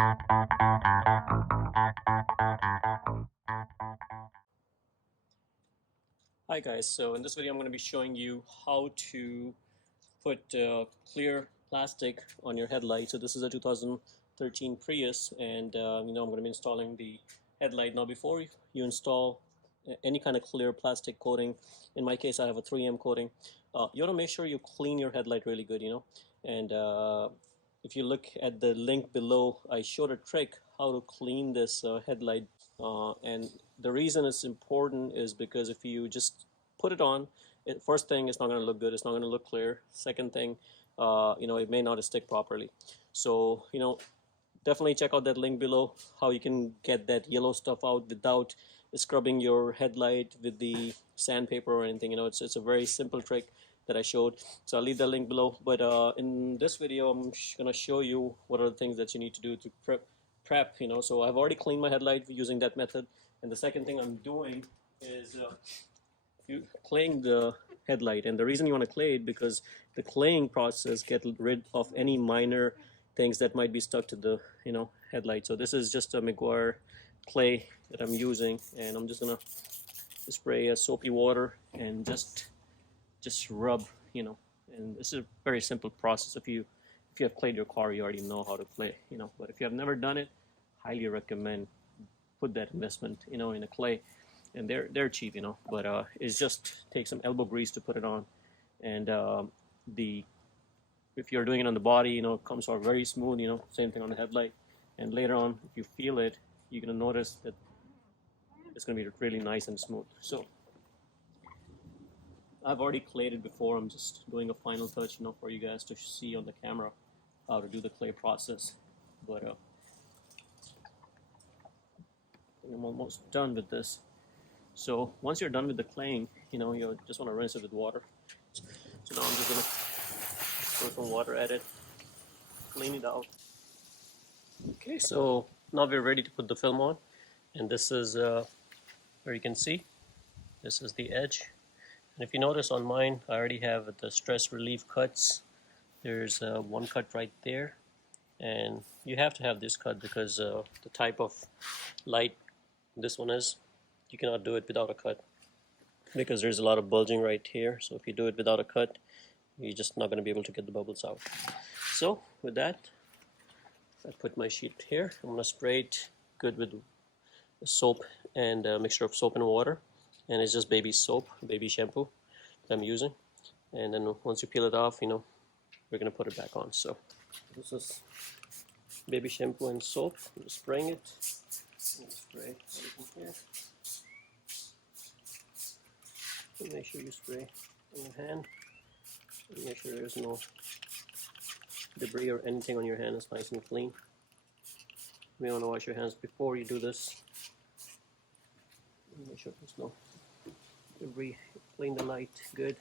Hi guys, so in this video I'm going to be showing you how to put clear plastic on your headlight. So this is a 2013 Prius, and I'm going to be installing the headlight. Now before you install any kind of clear plastic coating, in my case I have a 3M coating, you want to make sure you clean your headlight really good, and if you look at the link below, I showed a trick how to clean this headlight, and the reason it's important is because if you just put it on, first thing, it's not going to look good, it's not going to look clear. Second thing, it may not stick properly. So definitely check out that link below, how you can get that yellow stuff out without scrubbing your headlight with the sandpaper or anything. It's a very simple trick that I showed, so I'll leave the link below. But in this video I'm gonna show you what are the things that you need to do to prep. So I've already cleaned my headlight using that method, and the second thing I'm doing is you claying the headlight. And the reason you want to clay it, because the claying process get rid of any minor things that might be stuck to the headlight. So this is just a McGuire clay that I'm using, and I'm just gonna spray a soapy water and just rub, and this is a very simple process. If you have clayed your car, you already know how to clay, but if you have never done it, highly recommend put that investment in a clay. And they're cheap, but it's just take some elbow grease to put it on. And the if you're doing it on the body, it comes out very smooth. Same thing on the headlight. And later on, if you feel it, you're gonna notice that it's gonna be really nice and smooth. So I've already clayed it before. I'm just doing a final touch, for you guys to see on the camera how to do the clay process. But I'm almost done with this. So once you're done with the claying, you just want to rinse it with water. So now I'm just gonna throw some water at it, clean it out. Okay, so now we're ready to put the film on, and this is where you can see this is the edge. And if you notice on mine, I already have the stress relief cuts. There's one cut right there, and you have to have this cut because the type of light this one is, you cannot do it without a cut, because there's a lot of bulging right here. So if you do it without a cut, you're just not going to be able to get the bubbles out. So with that, I put my sheet here. I'm going to spray it good with soap and a mixture of soap and water, and it's just baby soap, baby shampoo that I'm using. And then once you peel it off, we're going to put it back on. So this is baby shampoo and soap. I'm just spraying it. Spray everything here. And make sure you spray on your hand. And make sure there's no debris or anything on your hand. It's nice and clean. You may want to wash your hands before you do this. Make sure there's no debris. Clean the light good.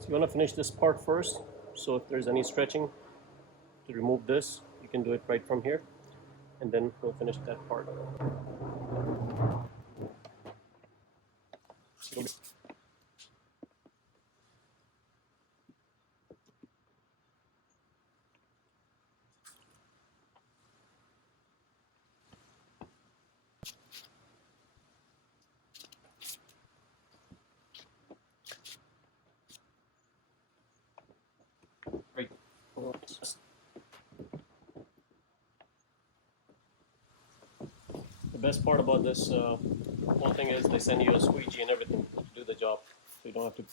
So you want to finish this part first. So if there's any stretching to remove this, you can do it right from here, and then we'll finish that part. Right. best part about this whole thing is they send you a squeegee and everything to do the job, so you don't have to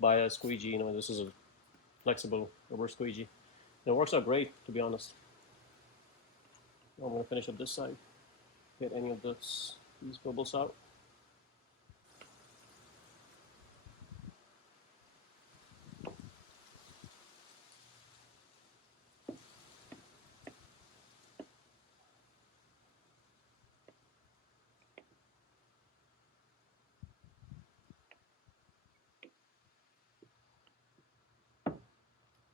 buy a squeegee. You know, this is a flexible rubber squeegee. And it works out great, to be honest. I'm going to finish up this side, get any of these bubbles out.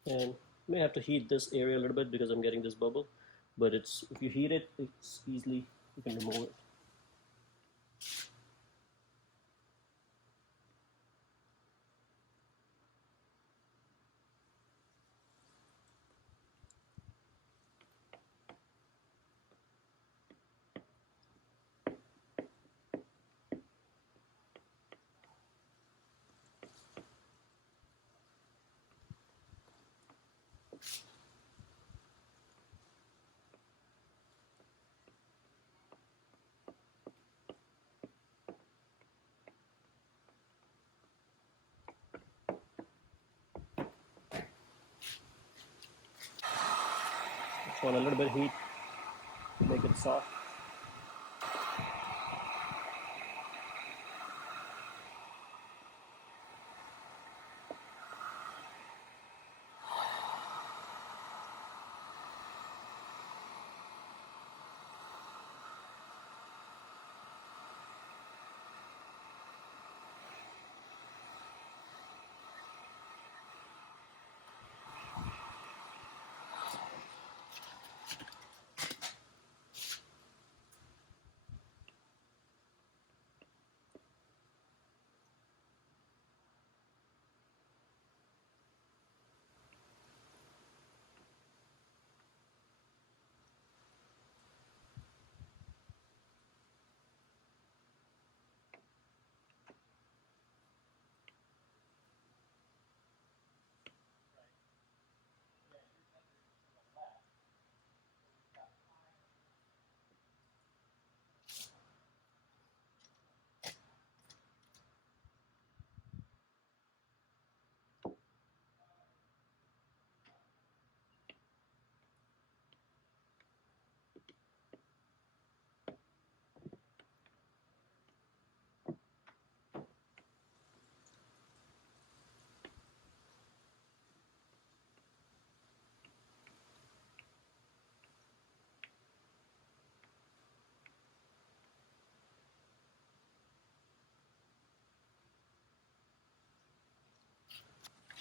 And you may have to heat this area a little bit because I'm getting this bubble, but it's, if you heat it, it's easily, you can remove it. Just want a little bit of heat to make it soft.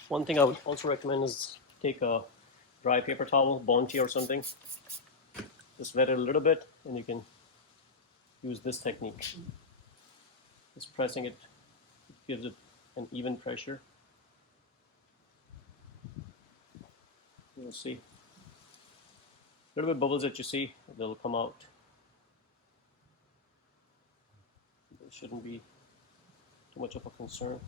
One thing I would also recommend is take a dry paper towel, Bounty or something, just wet it a little bit, and you can use this technique. Just pressing it gives it an even pressure. You'll see a little bit of bubbles that you see, they'll come out. It shouldn't be too much of a concern.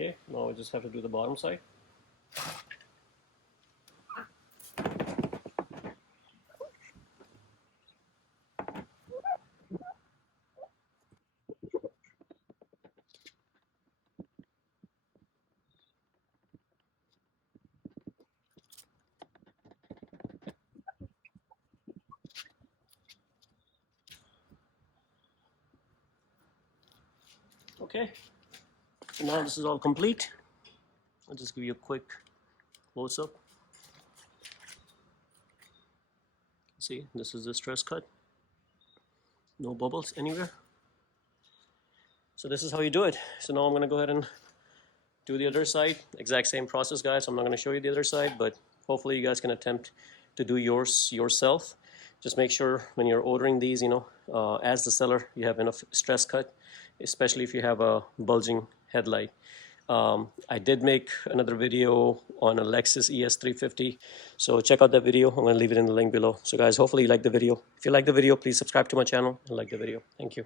Okay, now we just have to do the bottom side. Okay, so now this is all complete. I'll just give you a quick close-up. See, this is the stress cut. No bubbles anywhere. So this is how you do it. So now I'm going to go ahead and do the other side. Exact same process, guys. I'm not going to show you the other side, but hopefully you guys can attempt to do yours yourself. Just make sure when you're ordering these, you know, as the seller, you have enough stress cut, especially if you have a bulging headlight. I did make another video on a Lexus ES350, so check out that video. I'm going to leave it in the link below. So guys, hopefully you like the video. If you like the video, please subscribe to my channel and like the video. Thank you.